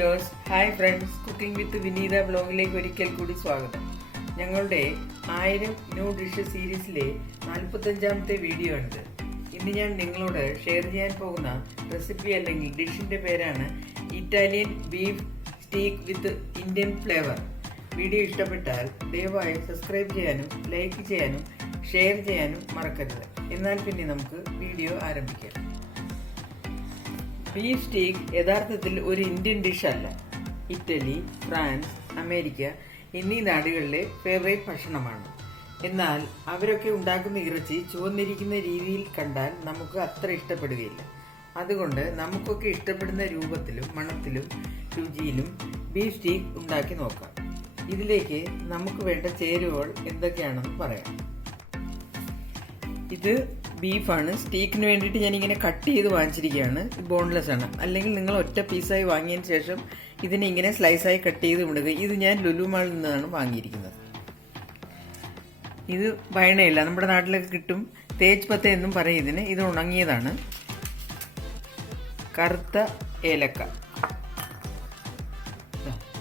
Viewers, hi friends, cooking with Vineetha ബ്ലോഗിലേക്ക് ഒരിക്കൽ കൂടി സ്വാഗതം. ഞങ്ങളുടെ 1000 ന്യൂ ഡിഷ് സീരീസിലെ 45ാമത്തെ വീഡിയോ ഉണ്ട്. ഇന്ന് ഞാൻ നിങ്ങളോട് ഷെയർ ചെയ്യാൻ പോകുന്ന റെസിപ്പി അല്ലെങ്കിൽ ഡിഷിൻ്റെ പേരാണ് ഇറ്റാലിയൻ ബീഫ് സ്റ്റീക്ക് വിത്ത് ഇന്ത്യൻ ഫ്ലേവർ. വീഡിയോ ഇഷ്ടപ്പെട്ടാൽ ദയവായി സബ്സ്ക്രൈബ് ചെയ്യാനും ലൈക്ക് ചെയ്യാനും ഷെയർ ചെയ്യാനും മറക്കരുത്. എന്നാൽ പിന്നെ നമുക്ക് വീഡിയോ ആരംഭിക്കാം. ബീഫ് സ്റ്റീക്ക് യഥാർത്ഥത്തിൽ ഒരു ഇന്ത്യൻ ഡിഷ് അല്ല. ഇറ്റലി, ഫ്രാൻസ്, അമേരിക്ക എന്നീ നാടുകളിലെ ഫേവറേറ്റ് ഭക്ഷണമാണ്. എന്നാൽ അവരൊക്കെ ഉണ്ടാക്കുന്ന ഇറച്ചി ചുവന്നിരിക്കുന്ന രീതിയിൽ കണ്ടാൽ നമുക്ക് അത്ര ഇഷ്ടപ്പെടുകയില്ല. അതുകൊണ്ട് നമുക്കൊക്കെ ഇഷ്ടപ്പെടുന്ന രൂപത്തിലും മണത്തിലും രുചിയിലും ബീഫ് സ്റ്റീക്ക് ഉണ്ടാക്കി നോക്കാം. ഇതിലേക്ക് നമുക്ക് വേണ്ട ചേരുവകൾ എന്തൊക്കെയാണെന്ന് പറയാം. ഇത് ബീഫാണ്. സ്റ്റീക്കിന് വേണ്ടിയിട്ട് ഞാനിങ്ങനെ കട്ട് ചെയ്ത് വാങ്ങിച്ചിരിക്കുകയാണ്. ബോൺലെസ് ആണ്. അല്ലെങ്കിൽ നിങ്ങൾ ഒറ്റ പീസായി വാങ്ങിയതിന് ശേഷം ഇതിനെ ഇങ്ങനെ സ്ലൈസായി കട്ട് ചെയ്ത് വിടുക. ഇത് ഞാൻ ലുലു മാളിൽ നിന്നാണ് വാങ്ങിയിരിക്കുന്നത്. ഇത് വയണയില്ല, നമ്മുടെ നാട്ടിലൊക്കെ കിട്ടും. തേജ് പത്ത എന്നും പറയും ഇതിന്. ഇത് ഉണങ്ങിയതാണ്. കറുത്ത ഏലക്ക,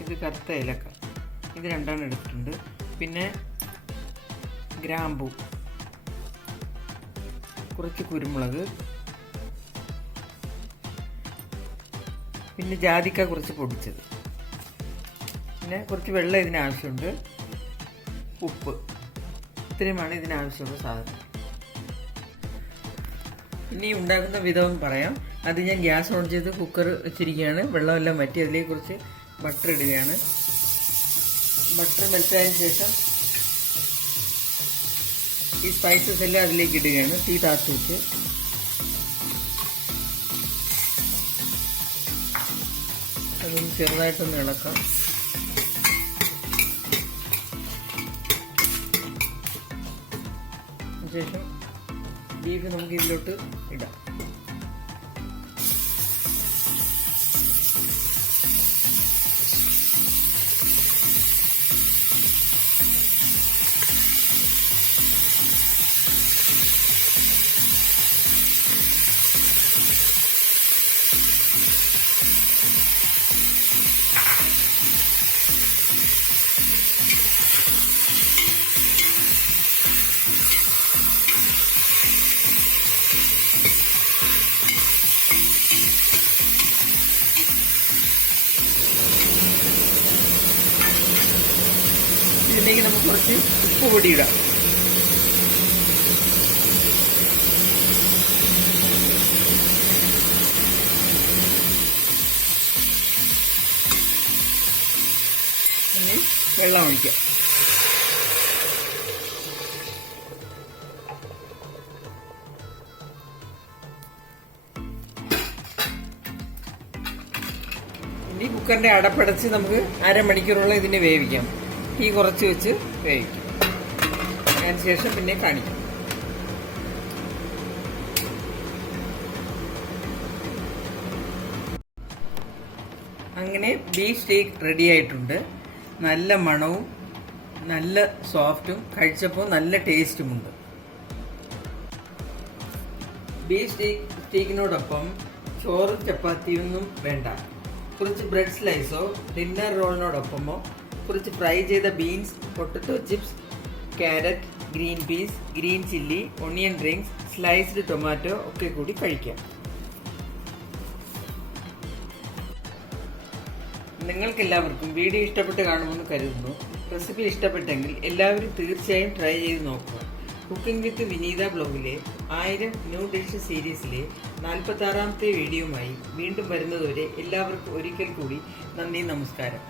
ഇത് കറുത്ത ഏലക്ക, ഇത് രണ്ടെണ്ണം എടുത്തിട്ടുണ്ട്. പിന്നെ ഗ്രാമ്പൂ, കുറച്ച് കുരുമുളക്, പിന്നെ ജാതിക്ക കുറച്ച് പൊടിച്ചത്, പിന്നെ കുറച്ച് വെള്ളം ഇതിനാവശ്യമുണ്ട്, ഉപ്പ്. ഇത്രയുമാണ് ഇതിനാവശ്യമുള്ള സാധനം. ഇനി ഉണ്ടാക്കുന്ന വിധം പറയാം. അത് ഞാൻ ഗ്യാസ് ഓൺ ചെയ്ത് കുക്കർ വെച്ചിരിക്കുകയാണ്. വെള്ളമെല്ലാം വറ്റി അതിലേക്ക് കുറച്ച് ബട്ടർ ഇടുകയാണ്. ബട്ടർ മെൽറ്റായതിനു ശേഷം ഈ സ്പൈസസ് എല്ലാം അതിലേക്ക് ഇടുകയാണ്. തീ താഴ്ത്തി വെച്ച് അതൊന്ന് ചെറുതായിട്ടൊന്ന് ഇളക്കാം. അതിനുശേഷം ബീഫ് നമുക്ക് ഇതിലോട്ട് ഇടാം. ഇതിലേക്ക് നമുക്ക് കുറച്ച് ഉപ്പ് പൊടി ഇടാം. ഇനി വെള്ളം ഒഴിക്കാം. ഇനി കുക്കറിന്റെ അടപ്പടച്ച് നമുക്ക് അരമണിക്കൂറോളം ഇതിനെ വേവിക്കാം. തീ കുറച്ച് വെച്ച് വേവിക്കും. അതിനുശേഷം പിന്നെ കാണിക്കും. അങ്ങനെ ബീഫ് സ്റ്റീക്ക് റെഡി ആയിട്ടുണ്ട്. നല്ല മണവും നല്ല സോഫ്റ്റും കഴിച്ചപ്പോൾ നല്ല ടേസ്റ്റുമുണ്ട്. ബീഫ് സ്റ്റീക്കിനോടൊപ്പം ചോറും ചപ്പാത്തിയൊന്നും വേണ്ട. കുറച്ച് ബ്രെഡ് സ്ലൈസോ ഡിന്നർ റോളിനോടൊപ്പമോ കുറച്ച് ഫ്രൈ ചെയ്ത beans, potato chips, carrot, green peas, green chilli, onion rings, sliced tomato ഒക്കെ കൂടി കഴിക്കാം. നിങ്ങൾക്കെല്ലാവർക്കും വീഡിയോ ഇഷ്ടപ്പെട്ട് കാണുമെന്ന് കരുതുന്നു. റെസിപ്പി ഇഷ്ടപ്പെട്ടെങ്കിൽ എല്ലാവരും തീർച്ചയായും ട്രൈ ചെയ്ത് നോക്കുക. കുക്കിംഗ് വിത്ത് വിനീത ബ്ലോഗിലെ 1000 ന്യൂ ഡിഷ് സീരീസിലെ 46ാമത്തെ വീഡിയോയുമായി വീണ്ടും വരുന്നതുവരെ എല്ലാവർക്കും ഒരിക്കൽ കൂടി നന്ദി, നമസ്കാരം.